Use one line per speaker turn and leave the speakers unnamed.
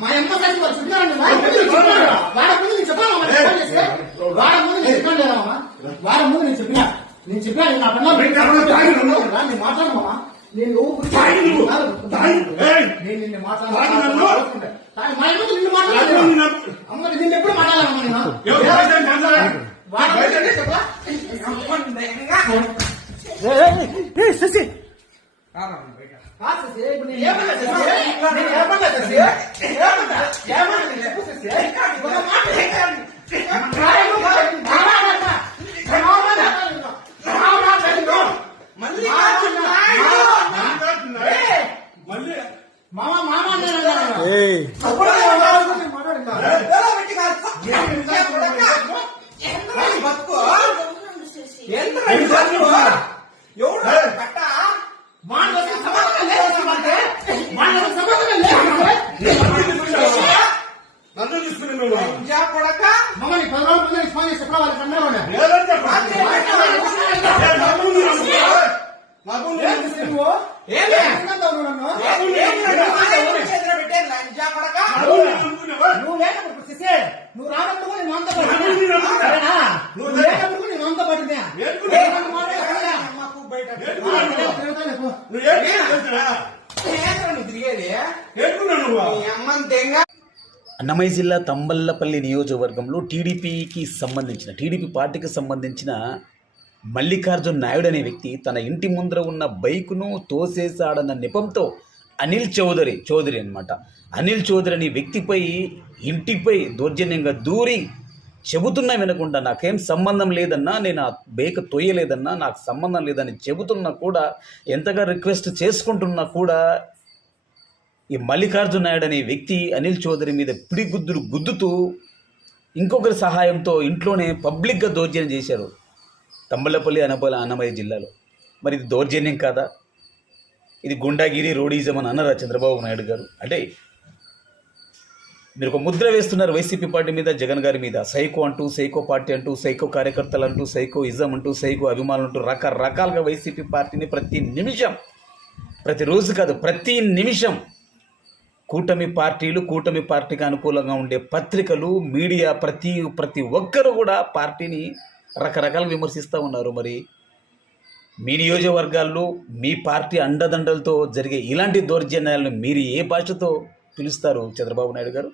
మా అమ్మ సరి వాళ్ళు చెప్పినారండి వారం ముందు నీకు చెప్పాను వారం ముందు నీకు చెప్పాను అమ్మా, నీకు ఫోన్ చేస్తే వారం ముందు నీకు చెప్పాను లేదమ్మా వారం ముందు నేను చెప్పినా నేను చెప్పాను నా పనులు
నేను ఎవరో తాగి నన్ను.
నేను మాట్లాడమమ్మా నేను ఎవరు గురించి
తాగి నువ్వు. తాగి. ఏయ్.
నేను నిన్ను
తాగి నన్ను.
మాట్లాడాలి మా ఇంట్లో నిన్ను
రాజు
మాట్లాడలేదు
నిన్ను-
అమ్మ నిన్ను ఎప్పుడు మాట్లాడాలమ్మా నేను శశి, ఇప్పుడు నేను
తీసుకుని నువ్వు
కొడక?
మమ్మ నీ పది రోజుల ముందు ఫోన్ చేసి చెప్పరా వాళ్ళకి అన్నాడు
లేదని చెప్పు. ఏ, నా భూమి నమ్ముకో. నా భూమి నమ్ముకో.
నువ్వు రానప్పుడు నేను అంత లేనప్పుడు నేను అంత పడుతున్నా
బయట తిరిగేది
ఏడుకున్నా
అన్నమయ్య జిల్లా తంబల్లపల్లి నియోజకవర్గంలో టీడీపీకి సంబంధించిన టీడీపీ పార్టీకి సంబంధించిన మల్లికార్జున్ నాయుడు అనే వ్యక్తి తన ఇంటి ముందర ఉన్న బైకును తోసేశాడన్న నెపంతో అనిల్ చౌదరి చౌదరి అనమాట అనిల్ చౌదరి అనే వ్యక్తిపై ఇంటిపై దౌర్జన్యంగా దూరి చెబుతున్నా వినకుండా నాకేం సంబంధం లేదన్నా నేను ఆ బైక్ తొయ్యలేదన్నా నాకు సంబంధం లేదని చెబుతున్నా కూడా ఎంతగా రిక్వెస్ట్ చేసుకుంటున్నా కూడా ఈ మల్లికార్జున నాయుడు అనే వ్యక్తి అనిల్ చౌదరి మీద పిడిగుద్దులు గుద్దుతూ ఇంకొకరి సహాయంతో ఇంట్లోనే పబ్లిక్గా దౌర్జన్యం చేశారు తంబలపల్లి అనపల్లి అన్నమయ్య జిల్లాలో. మరి ఇది దౌర్జన్యం కాదా? ఇది గుండాగిరి రోడీజం అని అన్నారా చంద్రబాబు నాయుడు గారు? అంటే మీరు ఒక ముద్ర వేస్తున్నారు వైసీపీ పార్టీ మీద జగన్ గారి మీద. సైకో అంటూ సైకో పార్టీ అంటూ సైకో కార్యకర్తలు అంటూ సైకో ఇజం అంటూ సైకో అభిమానులు అంటూ రకరకాలుగా వైసీపీ పార్టీని ప్రతి నిమిషం ప్రతిరోజు కాదు ప్రతి నిమిషం కూటమి పార్టీలు కూటమి పార్టీకి అనుకూలంగా ఉండే పత్రికలు మీడియా ప్రతి ప్రతి ఒక్కరు కూడా పార్టీని రకరకాల విమర్శిస్తూ ఉన్నారు మరి. మీ నియోజకవర్గాల్లో మీ పార్టీ అండదండలతో జరిగే ఇలాంటి దౌర్జన్యాలను మీరు ఏ భాషతో పిలుస్తారు చంద్రబాబు నాయుడు గారు?